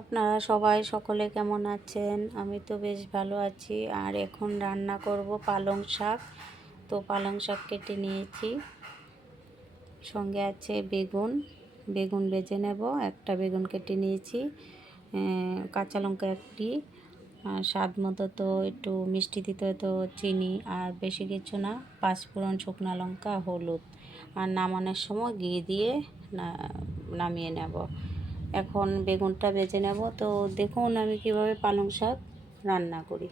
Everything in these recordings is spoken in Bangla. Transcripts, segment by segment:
আপনারা সবাই সকলে কেমন আছেন? আমি তো বেশ ভালো আছি। আর এখন রান্না করব পালং শাক। তো পালং শাক কেটে নিয়েছি। সঙ্গে আছে বেগুন। বেগুন বেজে নেব। একটা বেগুন কেটে নিয়েছি। কাঁচা লঙ্কা একটি। স্বাদ মতো তো একটু মিষ্টি দিতে তো চিনি। আর বেশি কিছু না, পাঁচফোড়ন শুকনো লঙ্কা, হলুদ। আর নামানোর সময় ঘি দিয়ে নামিয়ে নেব। এখন বেগুনটা বেজে নেব। তো দেখুন আমি কীভাবে পালং শাক রান্না করি।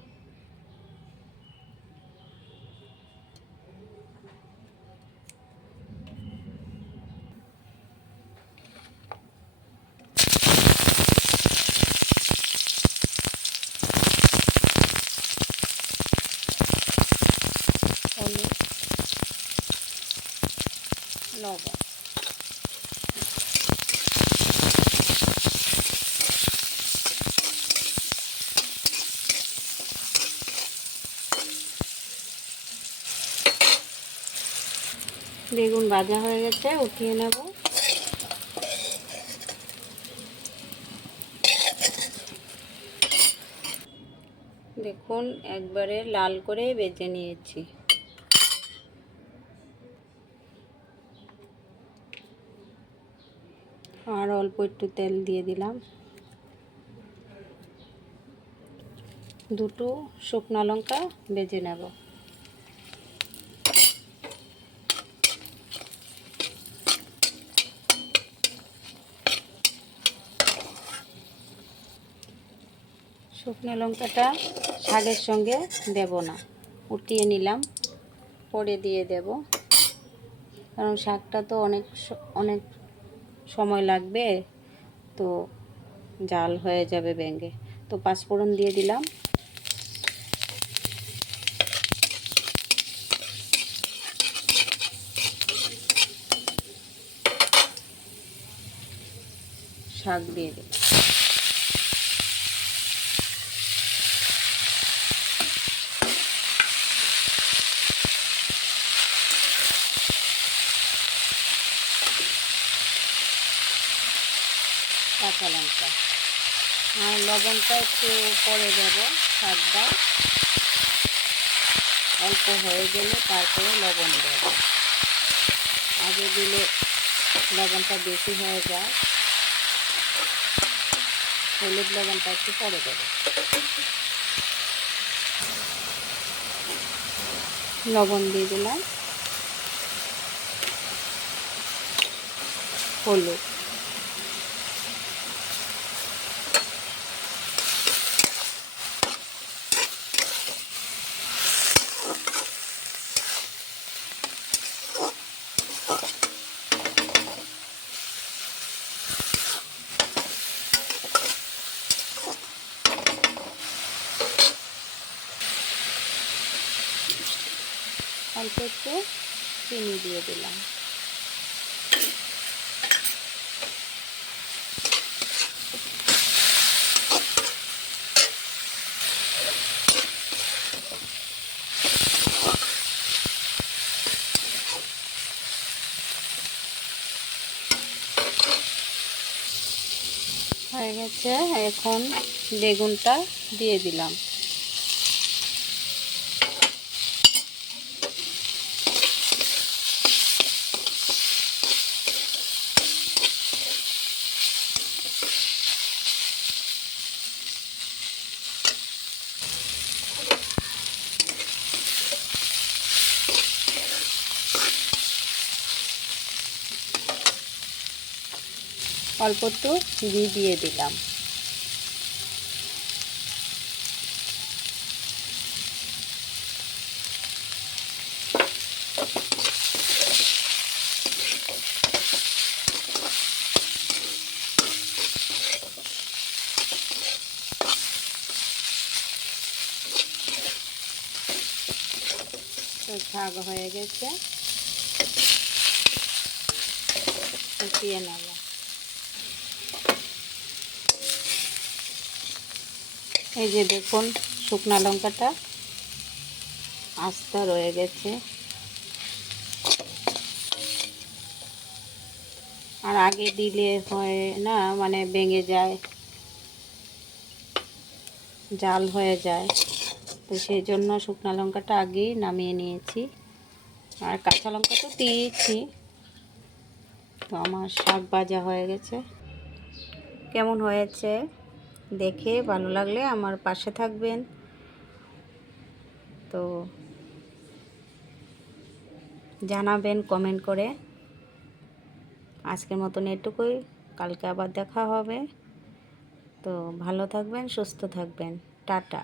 লবণ। বেগুন ভাজা হয়ে গেছে, উঠিয়ে নেব। দেখুন, একবারে লাল করে বেজে নিয়েছি। আর অল্প একটু তেল দিয়ে দিলাম। দুটো শুকনো লঙ্কা বেজে নেব। শুকনো লঙ্কাটা শাকের সঙ্গে দেব না। উঠিয়ে নিলাম, পরে দিয়ে দেব। কারণ শাকটা তো অনেক অনেক সময় লাগবে, তো জাল হয়ে যাবে ব্যাঙ্গে তো পাঁচফোড়ন দিয়ে দিলাম। শাক দিয়ে দিলাম। কাঁচা লঙ্কা। আর লবণটা একটু পরে দেব শাকটা অল্প হয়ে গেলে তারপরে লবণ দেব। আগে দিলে লবণটা বেশি হয়ে যায়। হলুদ লবণটা একটু পরে দেবো। লবণ দিয়ে দিলাম। হলুদ। অল্প একটু চিনি দিয়ে দিলাম। হয়ে গেছে এখন বেগুনটা দিয়ে দিলাম। অল্প একটু ঘি দিয়ে দিলাম। শাক হয়ে গেছে। নেব। এই যে দেখুন, শুকনো লঙ্কাটা আস্তা রয়ে গেছে। আর আগে দিলে হয় না মানে ভেঙে যায়, জাল হয়ে যায়। তো সেই জন্য শুকনো লঙ্কাটা আগেই নামিয়ে নিয়েছি। আর কাঁচা লঙ্কা তো দিয়েছি। তো আমার শাক ভাজা হয়ে গেছে। কেমন হয়েছে? দেখে ভালো লাগলে আমার পাশে থাকবেন। তো জানাবেন কমেন্ট করে। আজকের মতন এটুকুই। কালকে আবার দেখা হবে। তো ভালো থাকবেন, সুস্থ থাকবেন। টাটা।